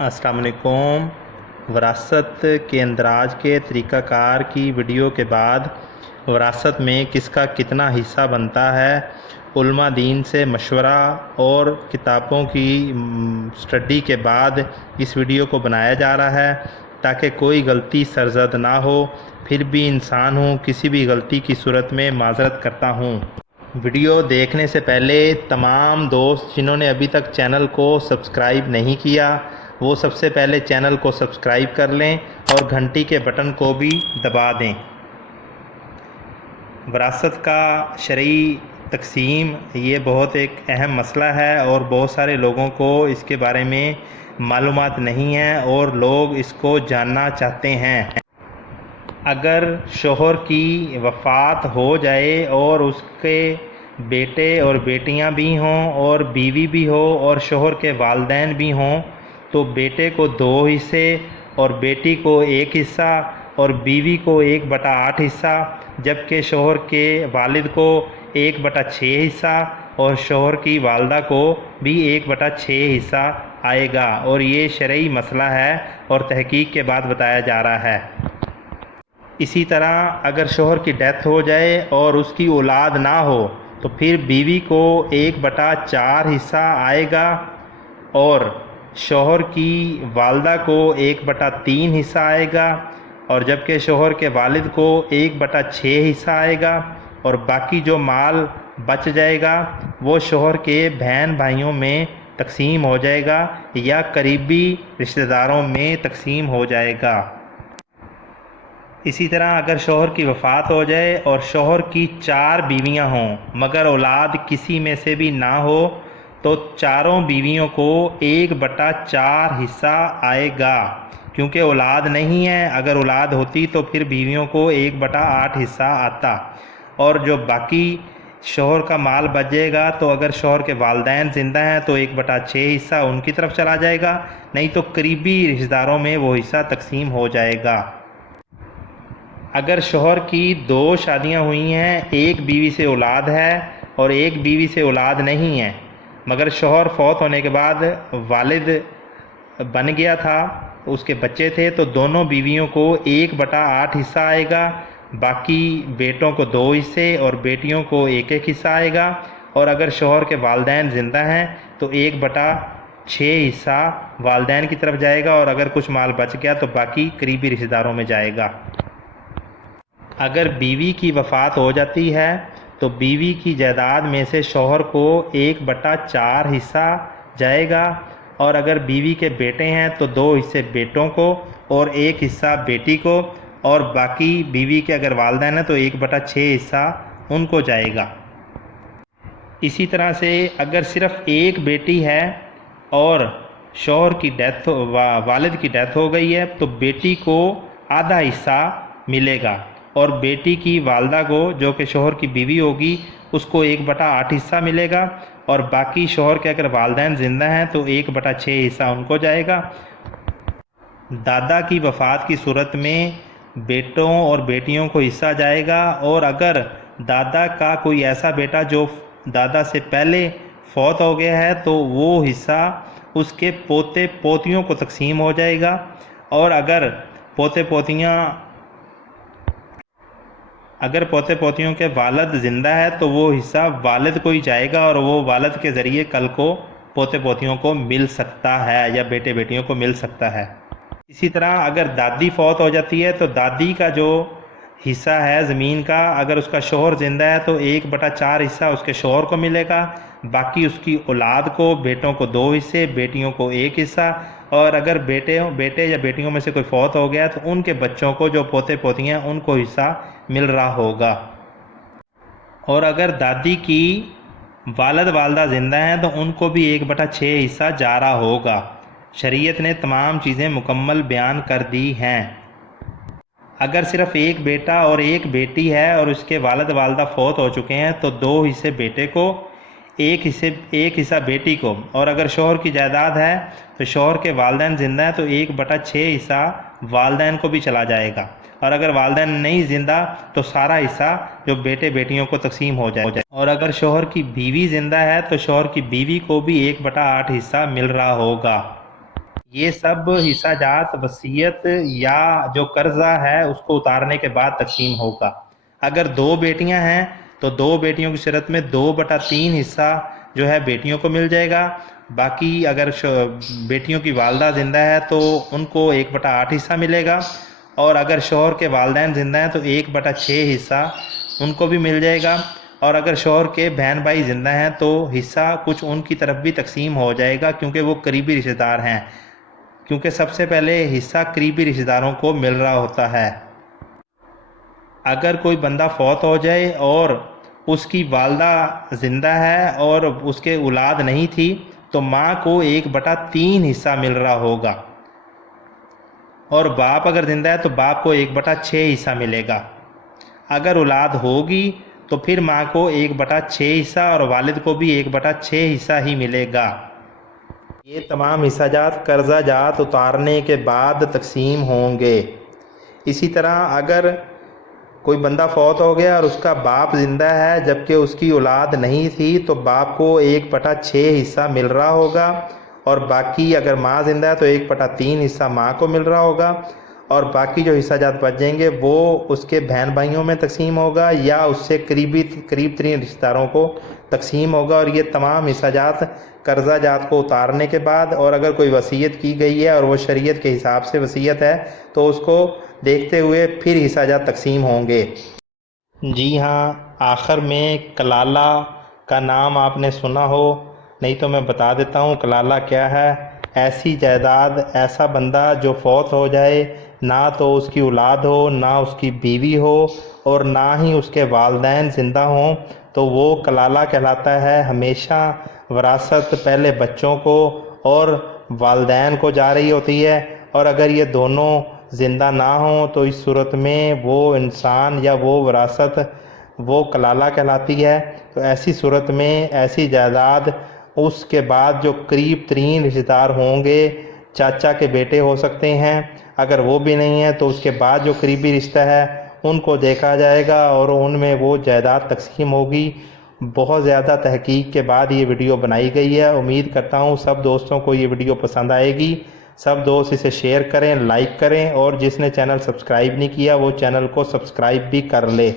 السلام علیکم۔ وراثت کے اندراج کے طریقہ کار کی ویڈیو کے بعد وراثت میں کس کا کتنا حصہ بنتا ہے، علماء دین سے مشورہ اور کتابوں کی اسٹڈی کے بعد اس ویڈیو کو بنایا جا رہا ہے تاکہ کوئی غلطی سرزد نہ ہو۔ پھر بھی انسان ہوں، کسی بھی غلطی کی صورت میں معذرت کرتا ہوں۔ ویڈیو دیکھنے سے پہلے تمام دوست جنہوں نے ابھی تک چینل کو سبسکرائب نہیں کیا وہ سب سے پہلے چینل کو سبسکرائب کر لیں اور گھنٹی کے بٹن کو بھی دبا دیں۔ وراثت کا شرعی تقسیم یہ بہت ایک اہم مسئلہ ہے اور بہت سارے لوگوں کو اس کے بارے میں معلومات نہیں ہیں اور لوگ اس کو جاننا چاہتے ہیں۔ اگر شوہر کی وفات ہو جائے اور اس کے بیٹے اور بیٹیاں بھی ہوں اور بیوی بھی ہو اور شوہر کے والدین بھی ہوں تو بیٹے کو 2 حصے اور بیٹی کو 1 حصہ اور بیوی کو 1/8 حصہ، جبکہ شوہر کے والد کو 1/6 حصہ اور شوہر کی والدہ کو بھی 1/6 حصہ آئے گا، اور یہ شرعی مسئلہ ہے اور تحقیق کے بعد بتایا جا رہا ہے۔ اسی طرح اگر شوہر کی ڈیتھ ہو جائے اور اس کی اولاد نہ ہو تو پھر بیوی کو 1/4 حصہ آئے گا اور شوہر کی والدہ کو 1/3 حصہ آئے گا، اور جبکہ شوہر کے والد کو 1/6 حصہ آئے گا، اور باقی جو مال بچ جائے گا وہ شوہر کے بہن بھائیوں میں تقسیم ہو جائے گا یا قریبی رشتہ داروں میں تقسیم ہو جائے گا۔ اسی طرح اگر شوہر کی وفات ہو جائے اور شوہر کی 4 بیویاں ہوں مگر اولاد کسی میں سے بھی نہ ہو تو 4 بیویوں کو 1/4 حصہ آئے گا، کیونکہ اولاد نہیں ہے۔ اگر اولاد ہوتی تو پھر بیویوں کو 1/8 حصہ آتا، اور جو باقی شوہر کا مال بچ جائے گا تو اگر شوہر کے والدین زندہ ہیں تو 1/6 حصہ ان کی طرف چلا جائے گا، نہیں تو قریبی رشتہ داروں میں وہ حصہ تقسیم ہو جائے گا۔ اگر شوہر کی 2 شادیاں ہوئی ہیں، ایک بیوی سے اولاد ہے اور ایک بیوی سے اولاد نہیں ہے، مگر شوہر فوت ہونے کے بعد والد بن گیا تھا، اس کے بچے تھے، تو دونوں بیویوں کو 1/8 حصہ آئے گا، باقی بیٹوں کو 2 حصے اور بیٹیوں کو 1 حصہ آئے گا، اور اگر شوہر کے والدین زندہ ہیں تو 1/6 حصہ والدین کی طرف جائے گا، اور اگر کچھ مال بچ گیا تو باقی قریبی رشتہ داروں میں جائے گا۔ اگر بیوی کی وفات ہو جاتی ہے تو بیوی کی جائیداد میں سے شوہر کو 1/4 حصہ جائے گا، اور اگر بیوی کے بیٹے ہیں تو 2 حصے بیٹوں کو اور 1 حصہ بیٹی کو، اور باقی بیوی کے اگر والدین ہیں تو 1/6 حصہ ان کو جائے گا۔ اسی طرح سے اگر صرف ایک بیٹی ہے اور شوہر کی والد کی ڈیتھ ہو گئی ہے تو بیٹی کو آدھا حصہ ملے گا، اور بیٹی کی والدہ کو جو کہ شوہر کی بیوی ہوگی اس کو 1/8 حصہ ملے گا، اور باقی شوہر کے اگر والدین زندہ ہیں تو 1/6 حصہ ان کو جائے گا۔ دادا کی وفات کی صورت میں بیٹوں اور بیٹیوں کو حصہ جائے گا، اور اگر دادا کا کوئی ایسا بیٹا جو دادا سے پہلے فوت ہو گیا ہے تو وہ حصہ اس کے پوتے پوتیوں کو تقسیم ہو جائے گا، اور اگر پوتے پوتیوں کے والد زندہ ہے تو وہ حصہ والد کو ہی جائے گا، اور وہ والد کے ذریعے کل کو پوتے پوتیوں کو مل سکتا ہے یا بیٹے بیٹیوں کو مل سکتا ہے۔ اسی طرح اگر دادی فوت ہو جاتی ہے تو دادی کا جو حصہ ہے زمین کا، اگر اس کا شوہر زندہ ہے تو 1/4 حصہ اس کے شوہر کو ملے گا، باقی اس کی اولاد کو، بیٹوں کو 2 حصے، بیٹیوں کو 1 حصہ، اور اگر بیٹے یا بیٹیوں میں سے کوئی فوت ہو گیا تو ان کے بچوں کو جو پوتے پوتیاں ان کو حصہ مل رہا ہوگا۔ اور اگر دادی کی والدہ زندہ ہیں تو ان کو بھی 1/6 حصہ جا رہا ہوگا۔ شریعت نے تمام چیزیں مکمل بیان کر دی ہیں۔ اگر صرف ایک بیٹا اور ایک بیٹی ہے اور اس کے والدہ فوت ہو چکے ہیں تو 2 حصے بیٹے کو، 1 حصہ بیٹی کو، اور اگر شوہر کی جائیداد ہے تو شوہر کے والدین زندہ ہیں تو 1/6 حصہ والدین کو بھی چلا جائے گا، اور اگر والدین نہیں زندہ تو سارا حصہ جو بیٹے بیٹیوں کو تقسیم ہو جائے، اور اگر شوہر کی بیوی زندہ ہے تو شوہر کی بیوی کو بھی 1/8 حصہ مل رہا ہوگا۔ یہ سب حصہ جات وصیت یا جو قرضہ ہے اس کو اتارنے کے بعد تقسیم ہوگا۔ اگر 2 بیٹیاں ہیں تو 2 بیٹیوں کی صورت میں 2/3 حصہ جو ہے بیٹیوں کو مل جائے گا۔ باقی اگر بیٹیوں کی والدہ زندہ ہے تو ان کو 1/8 حصہ ملے گا، اور اگر شوہر کے والدین زندہ ہیں تو 1/6 حصہ ان کو بھی مل جائے گا، اور اگر شوہر کے بہن بھائی زندہ ہیں تو حصہ کچھ ان کی طرف بھی تقسیم ہو جائے گا، کیونکہ وہ قریبی رشتہ دار ہیں، کیونکہ سب سے پہلے حصہ قریبی رشتہ داروں کو مل رہا ہوتا ہے۔ اگر کوئی بندہ فوت ہو جائے اور اس کی والدہ زندہ ہے اور اس کے اولاد نہیں تھی تو ماں کو 1/3 حصہ مل رہا ہوگا، اور باپ اگر زندہ ہے تو باپ کو 1/6 حصہ ملے گا۔ اگر اولاد ہوگی تو پھر ماں کو 1/6 حصہ اور والد کو بھی 1/6 حصہ ہی ملے گا۔ یہ تمام حصہ جات قرضہ جات اتارنے کے بعد تقسیم ہوں گے۔ اسی طرح اگر کوئی بندہ فوت ہو گیا اور اس کا باپ زندہ ہے جبکہ اس کی اولاد نہیں تھی تو باپ کو 1/6 حصہ مل رہا ہوگا، اور باقی اگر ماں زندہ ہے تو 1/3 حصہ ماں کو مل رہا ہوگا، اور باقی جو حصہ جات بچ جائیں گے وہ اس کے بہن بھائیوں میں تقسیم ہوگا یا اس سے قریب ترین رشتہ داروں کو تقسیم ہوگا۔ اور یہ تمام حصہ جات قرضہ جات کو اتارنے کے بعد، اور اگر کوئی وصیت کی گئی ہے اور وہ شریعت کے حساب سے وصیت ہے تو اس کو دیکھتے ہوئے پھر حصہ جات تقسیم ہوں گے۔ جی ہاں، آخر میں کلالہ کا نام آپ نے سنا ہو، نہیں تو میں بتا دیتا ہوں کلالہ کیا ہے۔ ایسی جائیداد، ایسا بندہ جو فوت ہو جائے، نہ تو اس کی اولاد ہو، نہ اس کی بیوی ہو، اور نہ ہی اس کے والدین زندہ ہوں، تو وہ کلالہ کہلاتا ہے۔ ہمیشہ وراثت پہلے بچوں کو اور والدین کو جا رہی ہوتی ہے، اور اگر یہ دونوں زندہ نہ ہوں تو اس صورت میں وہ انسان یا وہ وراثت وہ کلالہ کہلاتی ہے۔ تو ایسی صورت میں ایسی جائیداد اس کے بعد جو قریب ترین رشتہ دار ہوں گے، چاچا کے بیٹے ہو سکتے ہیں، اگر وہ بھی نہیں ہیں تو اس کے بعد جو قریبی رشتہ ہے ان کو دیکھا جائے گا اور ان میں وہ جائیداد تقسیم ہوگی۔ بہت زیادہ تحقیق کے بعد یہ ویڈیو بنائی گئی ہے۔ امید کرتا ہوں سب دوستوں کو یہ ویڈیو پسند آئے گی۔ سب دوست اسے شیئر کریں، لائک کریں، اور جس نے چینل سبسکرائب نہیں کیا وہ چینل کو سبسکرائب بھی کر لے۔